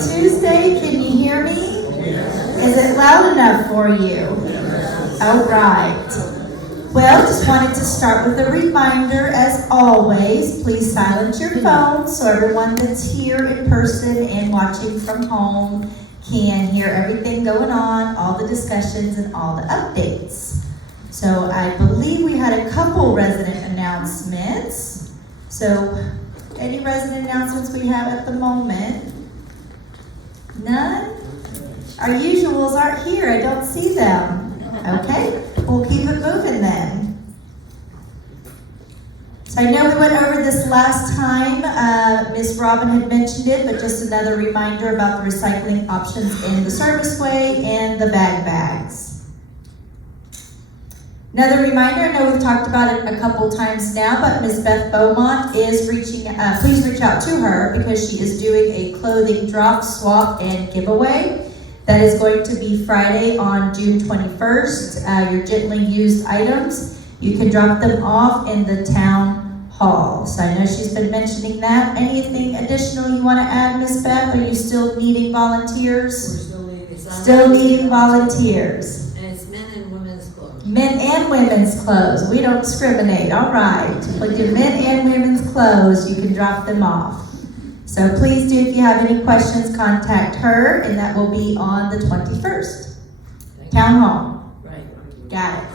Tuesday. Can you hear me? Is it loud enough for you? All right. Well, just wanted to start with a reminder, as always, please silence your phones so everyone that's here in person and watching from home can hear everything going on, all the discussions and all the updates. So I believe we had a couple resident announcements. So any resident announcements we have at the moment? None? Our usuals aren't here. I don't see them. Okay, we'll keep it moving then. So I know we went over this last time. Ms. Robin had mentioned it, but just another reminder about the recycling options in the serviceway and the bags. Another reminder, I know we've talked about it a couple times now, but Ms. Beth Beaumont is please reach out to her because she is doing a clothing drop, swap, and giveaway. That is going to be Friday on June 21st. Your gently used items, you can drop them off in the town hall. So I know she's been mentioning that. Anything additional you want to add, Ms. Beth? Are you still needing volunteers? We're still needing volunteers. Men and women's clothes. We don't discriminate. All right. With your men and women's clothes, you can drop them off. So please do, if you have any questions, contact her, and that will be on the 21st. Town Hall. Right. Got it.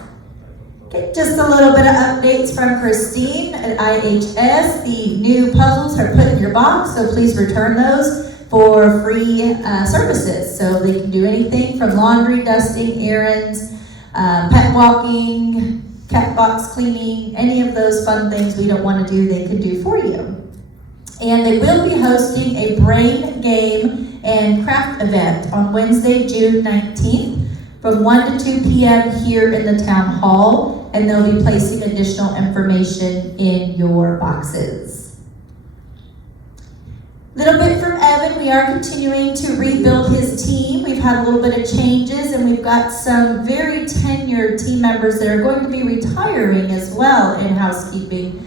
Okay, just a little bit of updates from Christine at IHS. The new puzzles are put in your box, so please return those for free services. So they can do anything from laundry, dusting, errands, pet walking, cat box cleaning, any of those fun things we don't want to do, they could do for you. And they will be hosting a brain game and craft event on Wednesday, June 19th from 1 to 2 p.m. here in the town hall, and they'll be placing additional information in your boxes. Little bit from Evan, we are continuing to rebuild his team. We've had a little bit of changes, and we've got some very tenured team members that are going to be retiring as well in housekeeping.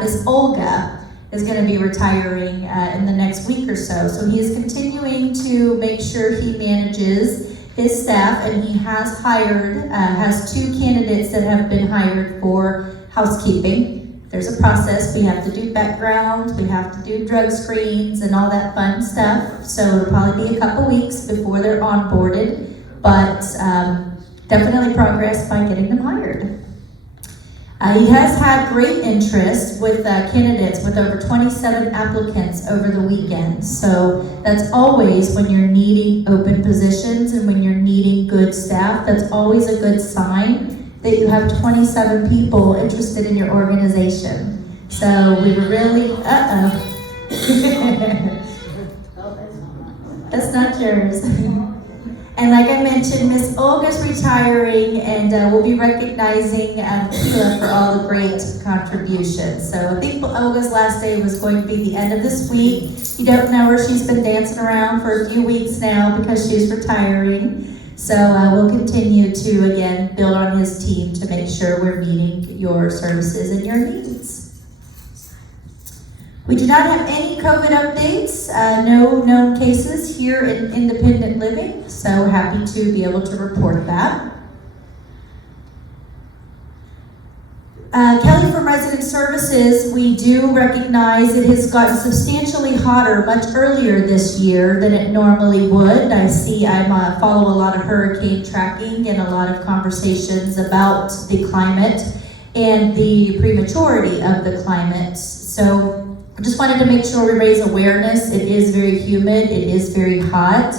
Miss Olga is going to be retiring in the next week or so. So he is continuing to make sure he manages his staff, and he has has 2 candidates that have been hired for housekeeping. There's a process. We have to do background, we have to do drug screens and all that fun stuff. So it'll probably be a couple weeks before they're onboarded, but definitely progress by getting them hired. He has had great interest with candidates, with over 27 applicants over the weekend. So that's always, when you're needing open positions and when you're needing good staff, that's always a good sign that you have 27 people interested in your organization. So we were really, that's not yours. And like I mentioned, Miss Olga's retiring, and we'll be recognizing Keila for all the great contributions. So I think Olga's last day was going to be the end of this week. You don't know her, she's been dancing around for a few weeks now because she's retiring. So we'll continue to, again, build on his team to make sure we're meeting your services and your needs. We do not have any COVID updates, no known cases here in independent living, so happy to be able to report that. Kelly from Resident Services, we do recognize it has gotten substantially hotter much earlier this year than it normally would. I follow a lot of hurricane tracking and a lot of conversations about the climate and the prematurity of the climate. So I just wanted to make sure we raise awareness. It is very humid, it is very hot.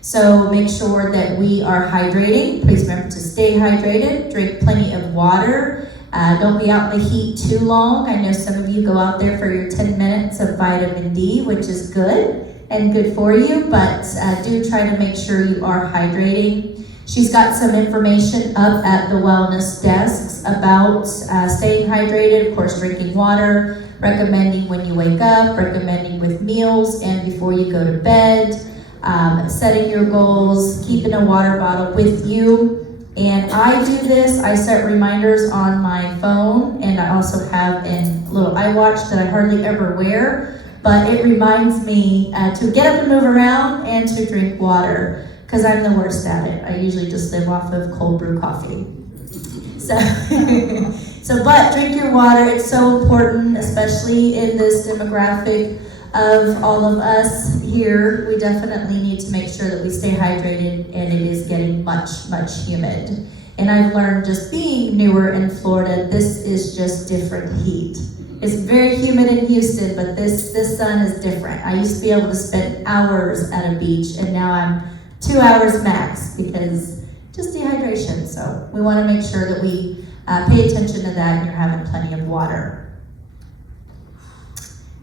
So make sure that we are hydrating. Please remember to stay hydrated, drink plenty of water. Don't be out in the heat too long. I know some of you go out there for your 10 minutes of vitamin D, which is good and good for you, but do try to make sure you are hydrating. She's got some information up at the wellness desks about staying hydrated, of course, drinking water, recommending when you wake up, recommending with meals and before you go to bed, setting your goals, keeping a water bottle with you. And I do this, I set reminders on my phone, and I also have a little iWatch that I hardly ever wear, but it reminds me to get up and move around and to drink water, because I'm the worst at it. I usually just live off of cold brew coffee. So, but drink your water. It's so important, especially in this demographic of all of us here. We definitely need to make sure that we stay hydrated, and it is getting much, much humid. And I've learned, just being newer in Florida, this is just different heat. It's very humid in Houston, but this sun is different. I used to be able to spend hours at a beach, and now I'm 2 hours max, because just dehydration. So we want to make sure that we pay attention to that, and you're having plenty of water.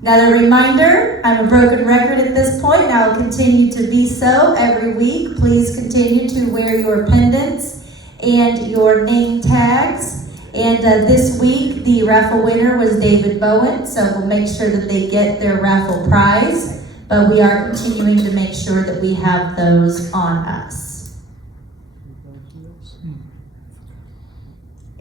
Another reminder, I'm a broken record at this point, and I will continue to be so every week. Please continue to wear your pendants and your name tags. And this week, the raffle winner was David Bowen, so we'll make sure that they get their raffle prize, but we are continuing to make sure that we have those on us.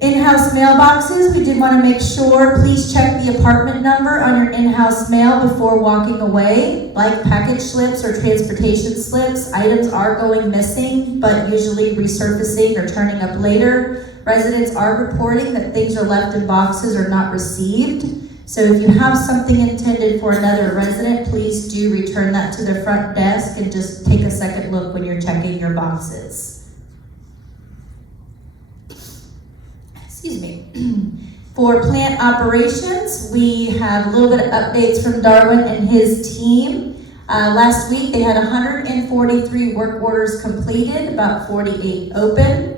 In-house mailboxes, we did want to make sure, please check the apartment number on your in-house mail before walking away. Like package slips or transportation slips, items are going missing, but usually resurfacing or turning up later. Residents are reporting that things are left in boxes or not received. So if you have something intended for another resident, please do return that to the front desk and just take a second look when you're checking your boxes. Excuse me. For plant operations, we have a little bit of updates from Darwin and his team. Last week, they had 143 work orders completed, about 48 open.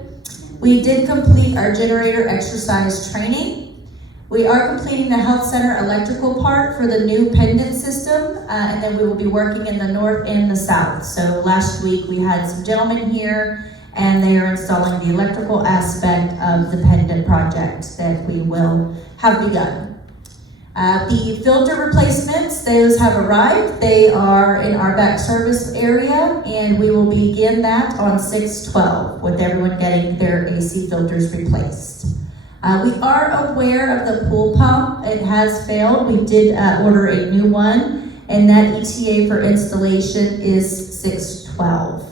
We did complete our generator exercise training. We are completing the health center electrical part for the new pendant system, and then we will be working in the north and the south. So last week, we had some gentlemen here, and they are installing the electrical aspect of the pendant project that we will have begun. The filter replacements, those have arrived. They are in our back service area, and we will begin that on 6/12 with everyone getting their AC filters replaced. We are aware of the pool pump. It has failed. We did order a new one, and that ETA for installation is 6/12.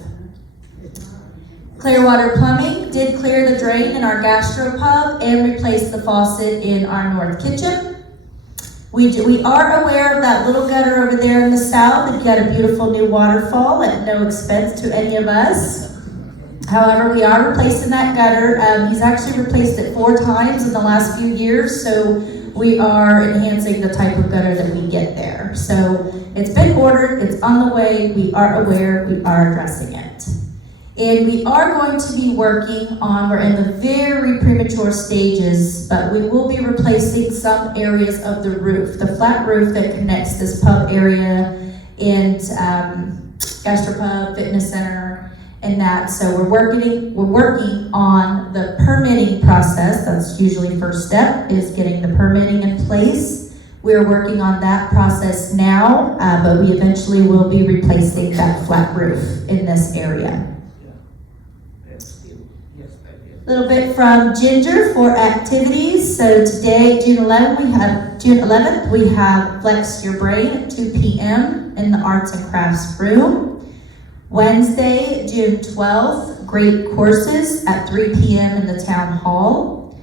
Clearwater Plumbing did clear the drain in our gastropub and replace the faucet in our north kitchen. We are aware of that little gutter over there in the south. It got a beautiful new waterfall at no expense to any of us. However, we are replacing that gutter. He's actually replaced it 4 times in the last few years, so we are enhancing the type of gutter that we get there. So it's been ordered, it's on the way, we are aware, we are addressing it. And we are going to be working on, we're in the very premature stages, but we will be replacing some areas of the roof, the flat roof that connects this pub area and gastropub, fitness center, and that. So we're working on the permitting process. That's usually first step, is getting the permitting in place. We're working on that process now, but we eventually will be replacing that flat roof in this area. A little bit from Ginger for activities. So today, June 11th, we have Flex Your Brain at 2 p.m. in the Arts and Crafts room. Wednesday, June 12th, Great Courses at 3 p.m. in the Town Hall.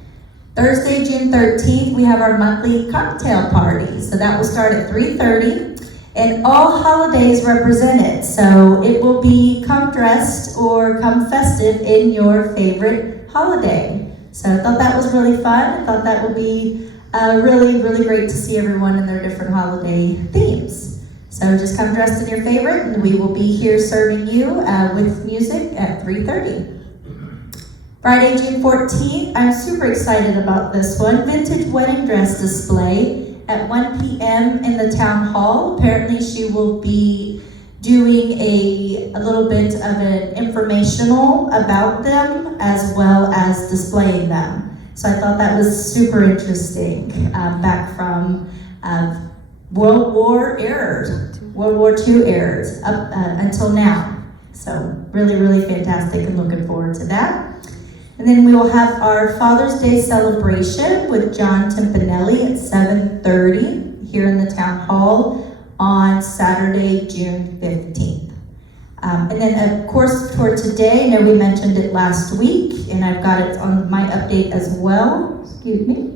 Thursday, June 13th, we have our monthly cocktail party. So that will start at 3:30. And all holidays represented. So it will be come dressed or come festive in your favorite holiday. So I thought that was really fun. I thought that would be really, really great to see everyone in their different holiday themes. So just come dressed in your favorite, and we will be here serving you with music at 3:30. Friday, June 14th, I'm super excited about this one. Vintage wedding dress display at 1 p.m. in the Town Hall. Apparently she will be doing a little bit of an informational about them as well as displaying them. So I thought that was super interesting, back from World War II eras up until now. So really, really fantastic, and looking forward to that. And then we will have our Father's Day celebration with John Timpanelli at 7:30 here in the Town Hall. on Saturday, June 15th. And then, of course, for today, I know we mentioned it last week, and I've got it on my update as well. Excuse me.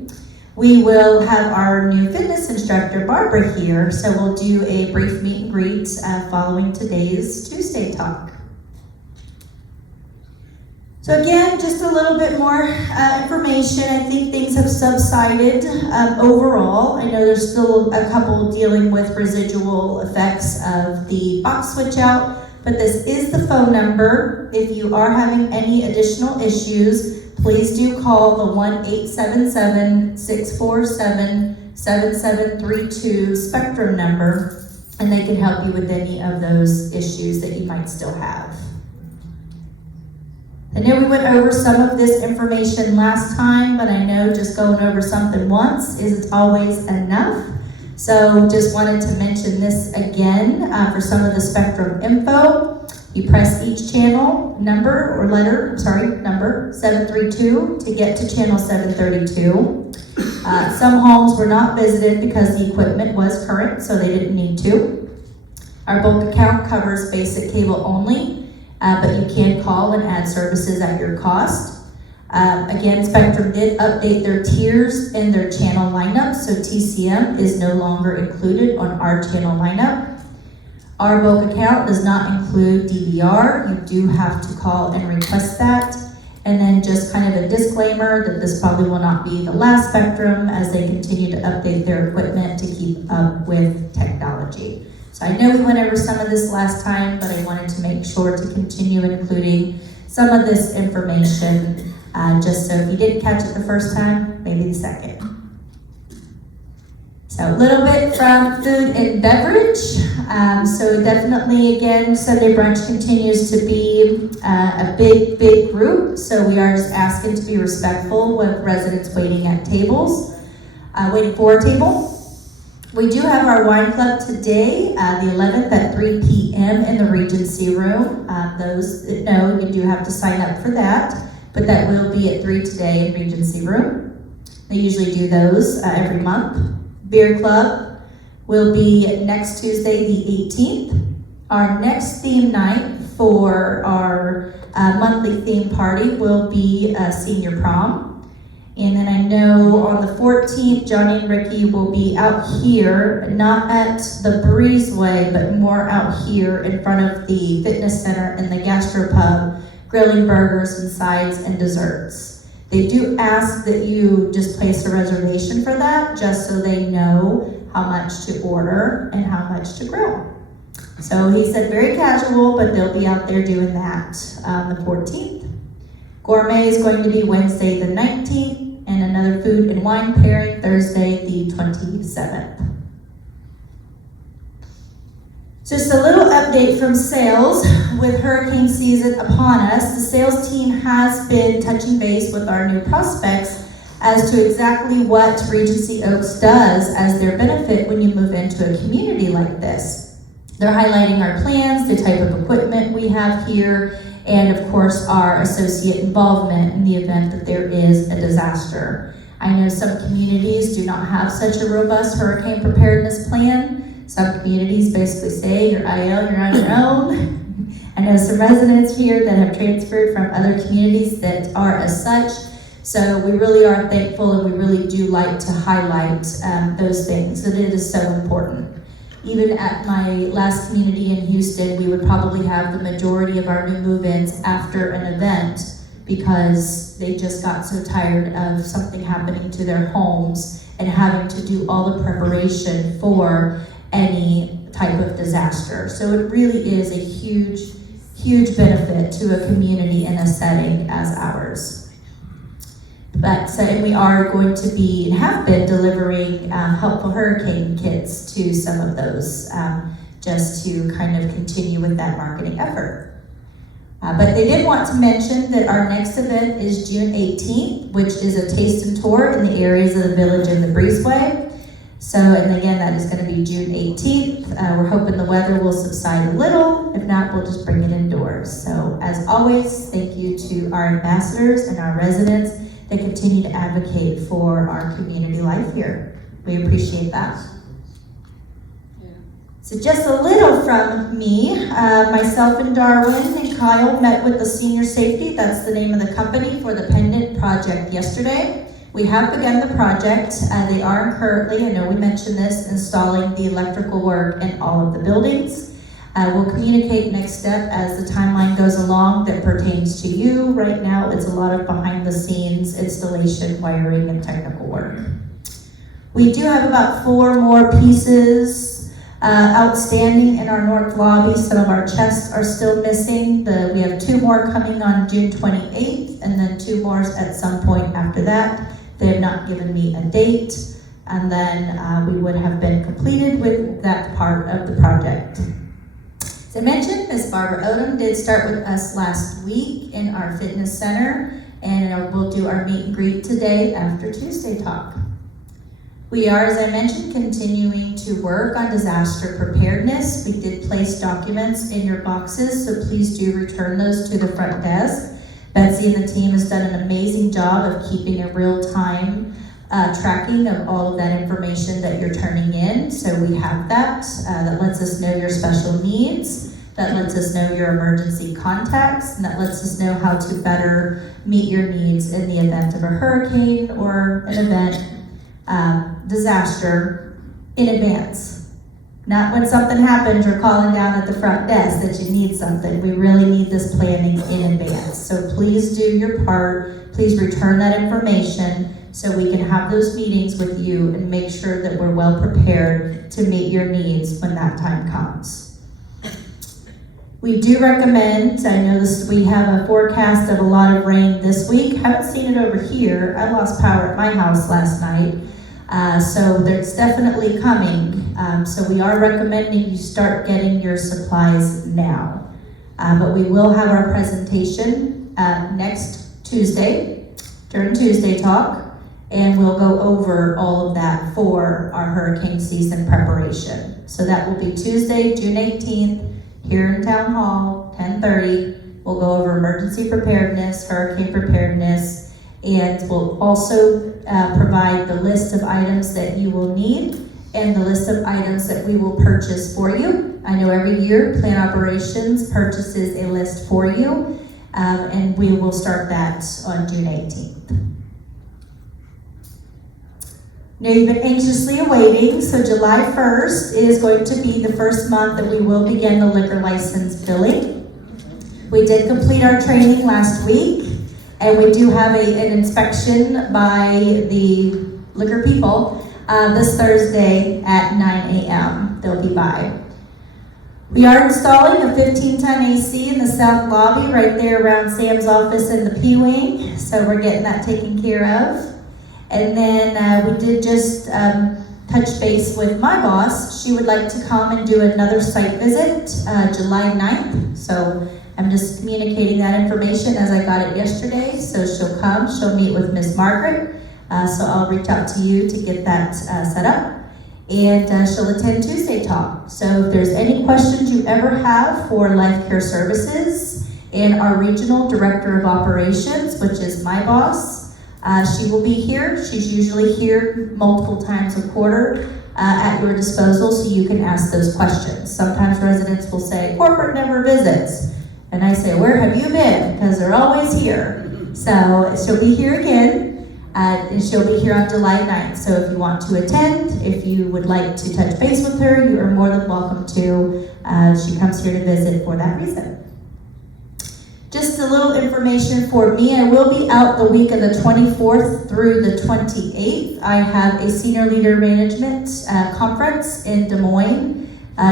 We will have our new fitness instructor, Barbara, here, so we'll do a brief meet and greet following today's Tuesday talk. So again, just a little bit more information. I think things have subsided overall. I know there's still a couple dealing with residual effects of the box switch out, but this is the phone number. If you are having any additional issues, please do call the 1-877-647-7732 Spectrum number, and they can help you with any of those issues that you might still have. I know we went over some of this information last time, but I know just going over something once isn't always enough. So just wanted to mention this again for some of the Spectrum info. You press each channel number 732 to get to channel 732. Some homes were not visited because the equipment was current, so they didn't need to. Our bulk account covers basic cable only, but you can call and add services at your cost. Again, Spectrum did update their tiers in their channel lineup, so TCM is no longer included on our channel lineup. Our bulk account does not include DVR. You do have to call and request that. And then just kind of a disclaimer that this probably will not be the last Spectrum as they continue to update their equipment to keep up with technology. So I know we went over some of this last time, but I wanted to make sure to continue including some of this information, just so if you didn't catch it the first time, maybe the second. So a little bit from food and beverage. So definitely, again, Sunday brunch continues to be a big group. So we are just asking to be respectful with residents waiting at tables, waiting for a table. We do have our wine club today, the 11th at 3 p.m. in the Regency room. Those that know, you do have to sign up for that, but that will be at 3 today in Regency room. They usually do those every month. Beer club will be next Tuesday, the 18th. Our next theme night for our monthly theme party will be senior prom. And then I know on the 14th, Johnny and Ricky will be out here, not at the Breezeway, but more out here in front of the fitness center and the gastropub, grilling burgers and sides and desserts. They do ask that you just place a reservation for that, just so they know how much to order and how much to grill. So he said very casual, but they'll be out there doing that the 14th. Gourmet is going to be Wednesday the 19th, and another food and wine pairing Thursday the 27th. Just a little update from sales. With hurricane season upon us, the sales team has been touching base with our new prospects as to exactly what Regency Oaks does as their benefit when you move into a community like this. They're highlighting our plans, the type of equipment we have here, and of course our associate involvement in the event that there is a disaster. I know some communities do not have such a robust hurricane preparedness plan. Some communities basically say, you're IL, you're on your own. I know some residents here that have transferred from other communities that are as such. So we really are thankful, and we really do like to highlight those things, that it is so important. Even at my last community in Houston, we would probably have the majority of our new move-ins after an event because they just got so tired of something happening to their homes and having to do all the preparation for any type of disaster. So it really is a huge benefit to a community in a setting as ours. But and we are going to be, and have been delivering helpful hurricane kits to some of those, just to kind of continue with that marketing effort. But they did want to mention that our next event is June 18th, which is a taste and tour in the areas of the village and the Breezeway. So, and again, that is going to be June 18th. We're hoping the weather will subside a little. If not, we'll just bring it indoors. So, as always, thank you to our ambassadors and our residents that continue to advocate for our community life here. We appreciate that. Yeah. So just a little from me. Myself and Darwin and Kyle met with the Senior Safety, that's the name of the company, for the pendant project yesterday. We have begun the project. They are currently, I know we mentioned this, installing the electrical work in all of the buildings. We'll communicate next step as the timeline goes along that pertains to you. Right now, it's a lot of behind the scenes installation, wiring, and technical work. We do have about 4 more pieces outstanding in our north lobby. Some of our chests are still missing. We have 2 more coming on June 28th, and then 2 more at some point after that. They have not given me a date, and then we would have been completed with that part of the project. As I mentioned, Ms. Barbara Odom did start with us last week in our fitness center, and we'll do our meet and greet today after Tuesday Talk. We are, as I mentioned, continuing to work on disaster preparedness. We did place documents in your boxes, so please do return those to the front desk. Betsy and the team has done an amazing job of keeping a real-time tracking of all of that information that you're turning in. So we have that. That lets us know your special needs. That lets us know your emergency contacts. And that lets us know how to better meet your needs in the event of a hurricane or an event disaster in advance. Not when something happens, you're calling down at the front desk that you need something. We really need this planning in advance. So please do your part. Please return that information so we can have those meetings with you and make sure that we're well prepared to meet your needs when that time comes. We do recommend, I know we have a forecast of a lot of rain this week. Haven't seen it over here. I lost power at my house last night. So it's definitely coming. So we are recommending you start getting your supplies now. But we will have our presentation next Tuesday, during Tuesday Talk, and we'll go over all of that for our hurricane season preparation. So that will be Tuesday, June 18th, here in Town Hall, 10:30. We'll go over emergency preparedness, hurricane preparedness, and we'll also provide the list of items that you will need and the list of items that we will purchase for you. I know every year Plant Operations purchases a list for you, and we will start that on June 18th. Now you've been anxiously awaiting, so July 1st is going to be the first month that we will begin the liquor license billing. We did complete our training last week, and we do have an inspection by the liquor people this Thursday at 9 a.m. They'll be by. We are installing a 15-ton AC in the south lobby right there around Sam's office in the P-Wing, so we're getting that taken care of. And then we did just touch base with my boss. She would like to come and do another site visit July 9th. So I'm just communicating that information as I got it yesterday. So she'll come, she'll meet with Miss Margaret. So I'll reach out to you to get that set up. And she'll attend Tuesday Talk. So if there's any questions you ever have for Life Care Services and our Regional Director of Operations, which is my boss, she will be here. She's usually here multiple times a quarter at your disposal, so you can ask those questions. Sometimes residents will say, corporate never visits. And I say, where have you been? Because they're always here. So she'll be here again, and she'll be here on July 9th. So if you want to attend, if you would like to touch base with her, you are more than welcome to. She comes here to visit for that reason. Just a little information for me. I will be out the week of the 24th through the 28th. I have a Senior Leader Management conference in Des Moines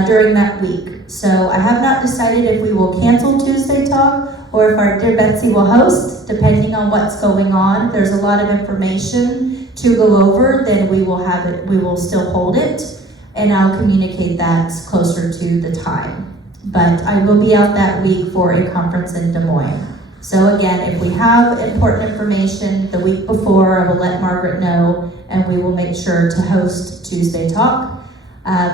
during that week. So I have not decided if we will cancel Tuesday Talk or if our dear Betsy will host, depending on what's going on. If there's a lot of information to go over, then we will have it. We will still hold it, and I'll communicate that closer to the time. But I will be out that week for a conference in Des Moines. So again, if we have important information the week before, I will let Margaret know, and we will make sure to host Tuesday Talk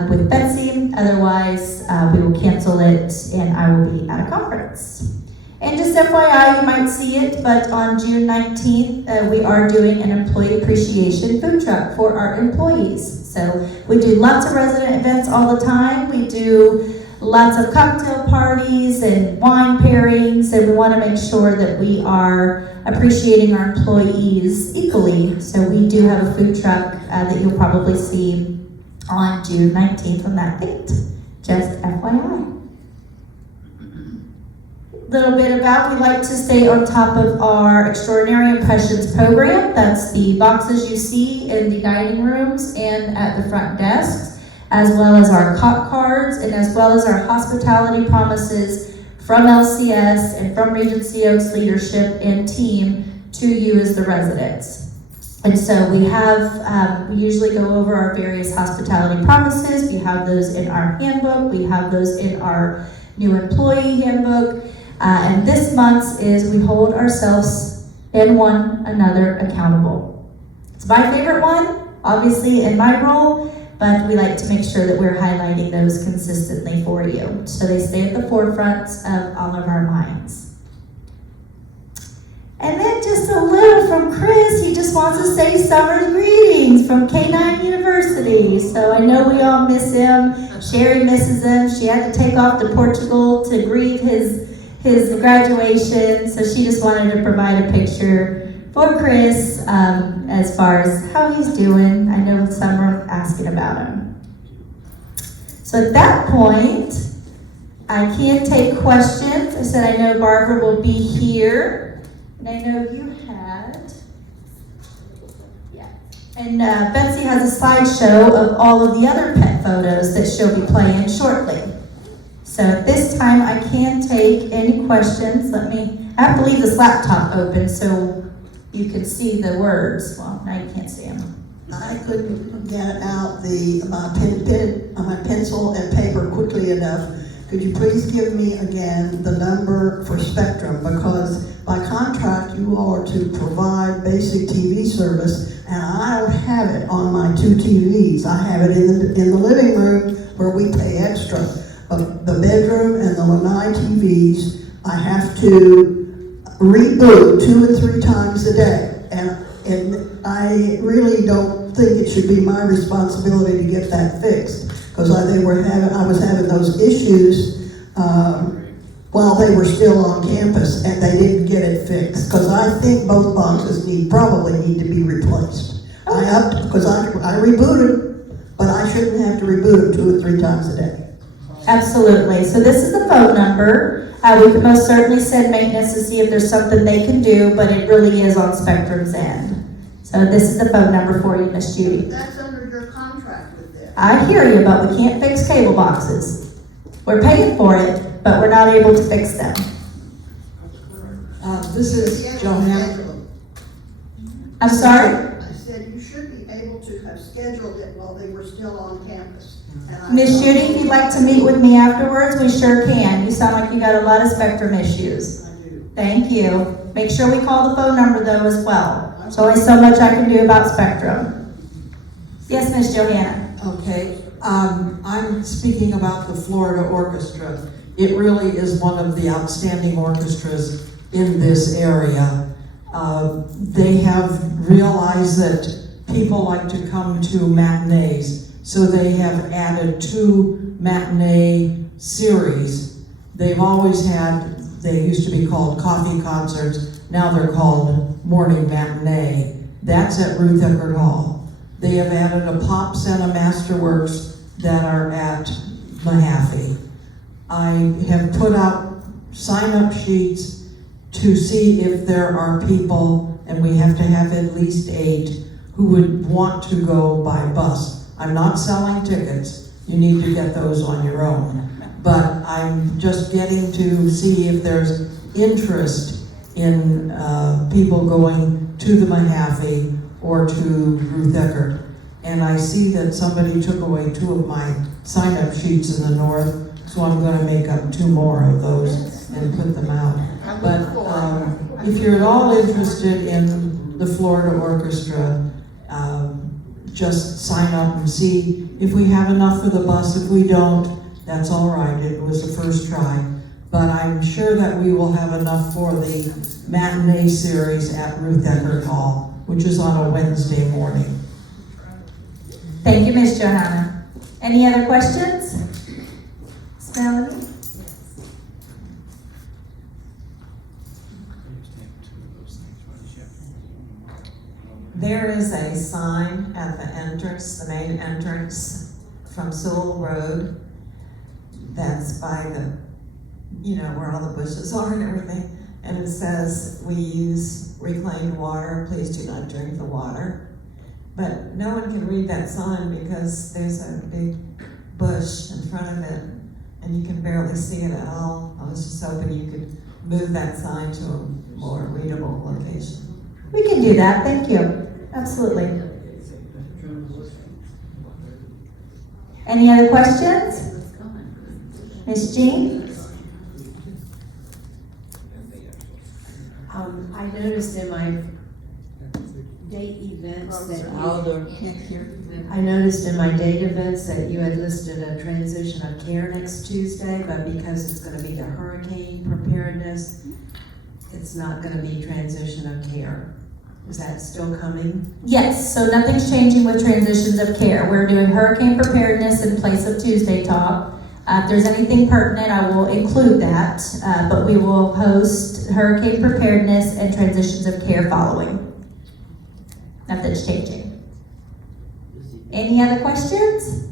with Betsy. Otherwise, we will cancel it, and I will be at a conference. And just FYI, you might see it, but on June 19th, we are doing an employee appreciation food truck for our employees. So we do lots of resident events all the time. We do lots of cocktail parties and wine pairings, and we want to make sure that we are appreciating our employees equally. So we do have a food truck that you'll probably see on June 19th on that date. Just FYI. Little bit about, we like to stay on top of our Extraordinary Impressions program. That's the boxes you see in the dining rooms and at the front desks, as well as our cop cards, and as well as our hospitality promises from LCS and from Regency Oaks leadership and team to you as the residents. And so we have, we usually go over our various hospitality promises. We have those in our handbook. We have those in our new employee handbook. And this month's is we hold ourselves and one another accountable. It's my favorite one, obviously in my role, but we like to make sure that we're highlighting those consistently for you, so they stay at the forefront of all of our minds. And then just a little from Chris. He just wants to say summer greetings from K9 University. So I know we all miss him. Sherry misses him. She had to take off to Portugal to grieve his graduation, so she just wanted to provide a picture for Chris as far as how he's doing. I know some are asking about him. So at that point, I can take questions. I said I know Barbara will be here, and I know you had. Yeah. And Betsy has a slideshow of all of the other pet photos that she'll be playing shortly. So at this time, I can take any questions. I have to leave this laptop open so you can see the words. Well, now you can't see them. I couldn't get out my pencil and paper quickly enough. Could you please give me again the number for Spectrum? Because by contract, you are to provide basic TV service, and I don't have it on my 2 TVs. I have it in the living room where we pay extra. The bedroom and the lanai TVs, I have to reboot 2 and 3 times a day. And I really don't think it should be my responsibility to get that fixed. Because I was having those issues while they were still on campus, and they didn't get it fixed. Because I think both boxes probably need to be replaced. Because I rebooted, but I shouldn't have to reboot them 2 or 3 times a day. Absolutely. So this is the phone number. We can most certainly send maintenance to see if there's something they can do, but it really is on Spectrum's end. So this is the phone number for you, Miss Judy. That's under your contract with them. I hear you, but we can't fix cable boxes. We're paying for it, but we're not able to fix them. This is Johanna. I'm sorry? I said you should be able to have scheduled it while they were still on campus. Miss Judy, if you'd like to meet with me afterwards, we sure can. You sound like you got a lot of Spectrum issues. I do. Thank you. Make sure we call the phone number though as well. There's only so much I can do about Spectrum. Yes, Miss Johanna. Okay, I'm speaking about the Florida Orchestra. It really is one of the outstanding orchestras in this area. They have realized that people like to come to matinees, so they have added 2 matinee series. They've always had, they used to be called coffee concerts, now they're called morning matinee. That's at Ruth Eckerd Hall. They have added a Pops and a Masterworks that are at Mahaffey. I have put out sign-up sheets to see if there are people, and we have to have at least 8, who would want to go by bus. I'm not selling tickets. You need to get those on your own. But I'm just getting to see if there's interest in people going to the Mahaffey or to Ruth Eckerd. And I see that somebody took away 2 of my sign-up sheets in the north, so I'm going to make up 2 more of those and put them out. But if you're at all interested in the Florida Orchestra, just sign up and see if we have enough for the bus. If we don't, that's all right. It was the first try. but I'm sure that we will have enough for the matinee series at Ruth Eckerd Hall, which is on a Wednesday morning. Thank you, Ms. Johanna. Any other questions? Ms. Melanie? There is a sign at the entrance, the main entrance from Sewell Road, that's by the, where all the bushes are and everything. And it says, we use reclaimed water, please do not drink the water. But no one can read that sign because there's a big bush in front of it and you can barely see it at all. I was just hoping you could move that sign to a more readable location. We can do that, thank you. Absolutely. Any other questions? Ms. Jean? I noticed in my date events that you had listed a transition of care next Tuesday, but because it's gonna be the hurricane preparedness, it's not gonna be transition of care. Is that still coming? Yes, so nothing's changing with transitions of care. We're doing hurricane preparedness in place of Tuesday Talk. If there's anything pertinent, I will include that, but we will host hurricane preparedness and transitions of care following. Nothing's changing. Any other questions?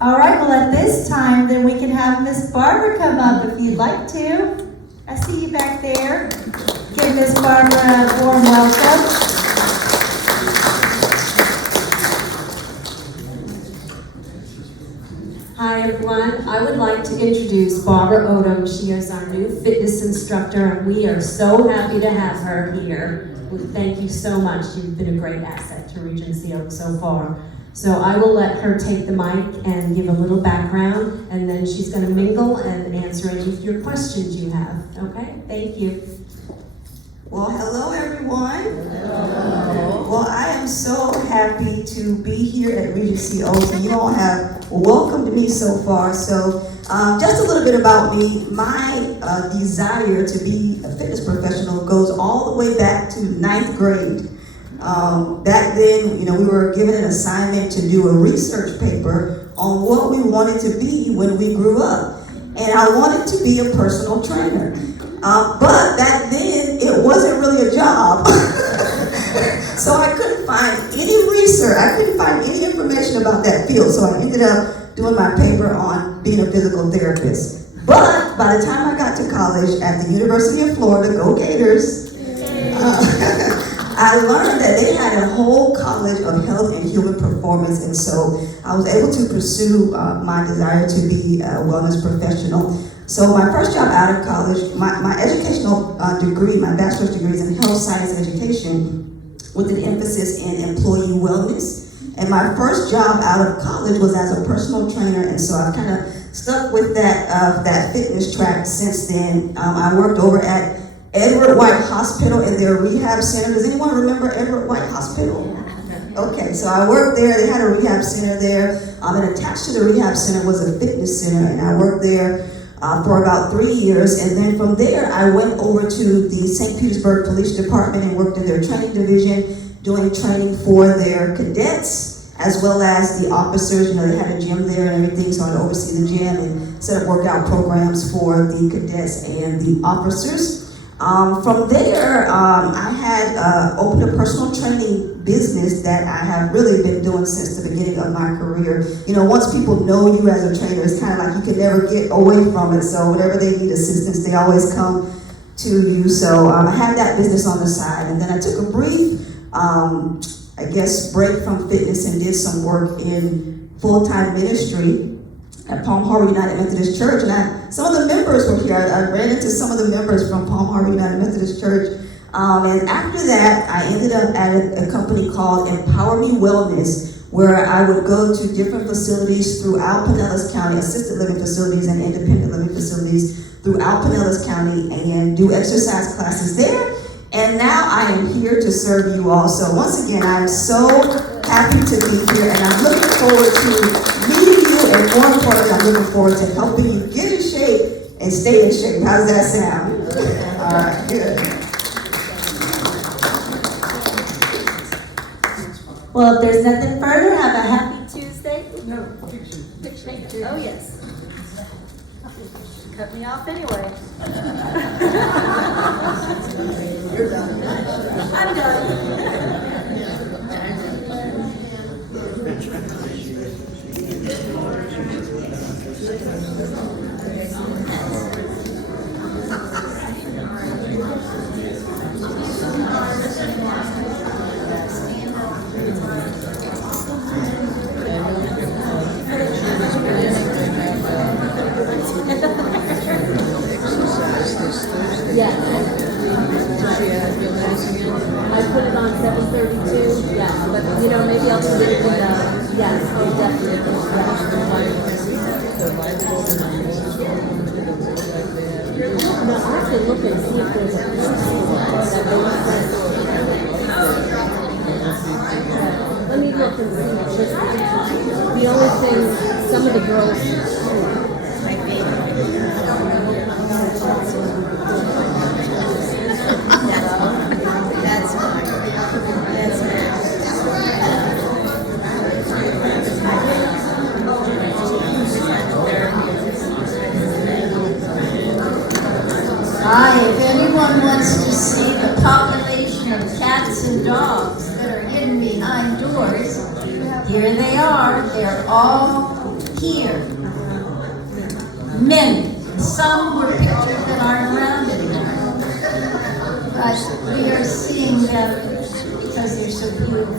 All right, well at this time, then we can have Miss Barbara come up if you'd like to. I see you back there. Give Miss Barbara a warm welcome. Hi everyone, I would like to introduce Barbara Odom. She is our new fitness instructor and we are so happy to have her here. Thank you so much, you've been a great asset to Regency Oak so far. So I will let her take the mic and give a little background and then she's going to mingle and answer any of your questions you have. Okay, thank you. Well, hello everyone. Hello. Well, I am so happy to be here at Regency Oaks, and you all have welcomed me so far. So, just a little bit about me. My desire to be a fitness professional goes all the way back to 9th grade. Back then, we were given an assignment to do a research paper on what we wanted to be when we grew up, and I wanted to be a personal trainer. But back then, it wasn't really a job. So I couldn't find any research, I couldn't find any information about that field. So I ended up doing my paper on being a physical therapist. But by the time I got to college at the University of Florida, go Gators, I learned that they had a whole college of health and human performance. And so I was able to pursue my desire to be a wellness professional. So my first job out of college, my educational degree, my bachelor's degree is in health science education with an emphasis in employee wellness. And my first job out of college was as a personal trainer, and so I've kind of stuck with that fitness track since then. I worked over at Edward White Hospital in their rehab center. Does anyone remember Edward White Hospital? Okay, so I worked there. They had a rehab center there. And attached to the rehab center was a fitness center, and I worked there for about 3 years, and then from there I went over to the St. Petersburg Police Department and worked in their training division, doing training for their cadets as well as the officers. They had a gym there and everything, so I'd oversee the gym and set up workout programs for the cadets and the officers. From there, I had opened a personal training business that I have really been doing since the beginning of my career. Once people know you as a trainer, it's kind of like you can never get away from it. So whenever they need assistance, they always come to you. So I had that business on the side, and then I took a brief, break from fitness and did some work in full-time ministry at Palm Harbor United Methodist Church, and some of the members were here. I ran into some of the members from Palm Harbor United Methodist Church, and after that, I ended up at a company called Empower Me Wellness, where I would go to different facilities throughout Pinellas County, assisted living facilities and independent living facilities throughout Pinellas County, and do exercise classes there. And now I am here to serve you all. So once again, I'm so happy to be here, and I'm looking forward to meeting you, and more importantly, I'm looking forward to helping you get in shape and stay in shape. How's that sound? All right, good. Well, if there's nothing further, have a happy Tuesday. No, picture. Oh, yes. Cut me off anyway. You're done. I'm done. Yeah. I put it on 7:32, yeah, but you know, maybe I'll put it in the, yes, oh, definitely, yeah. No, I have to look and see if there's a let me look and see. The only thing, some of the girls. Hi, if anyone wants to see the population of cats and dogs that are hidden behind doors, here they are. They're all here. Many. Some were pictures that aren't around anymore. But we are seeing them because they're so beautiful.